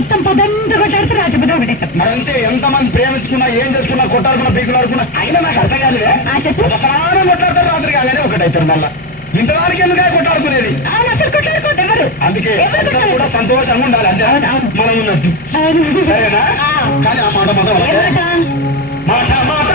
మొత్తం పొద్దంతా కొట్టాడుతూ రాత్రి పొద్దు ఒకటే. మరంతే ఎంతమంది ప్రేమించుకున్నా ఏం చేసుకున్నా కొట్టాడుకున్నా పీకులు ఆడుకున్నా అయినా నాకు అర్థం కాలేదే. ఒకసారి కొట్టాడుతారు రాత్రి కాగానే ఒకటైతారు. మళ్ళా ఇంతవారికి ఎందుకు కొట్టాడుకునేది? అసలు కొట్లాడుకోవద్దు ఎవరు. అందుకే కూడా సంతోషంగా ఉండాలి అంతే మనం ఉన్నట్టు. సరేనా? కానీ ఆ మాట మాట మాట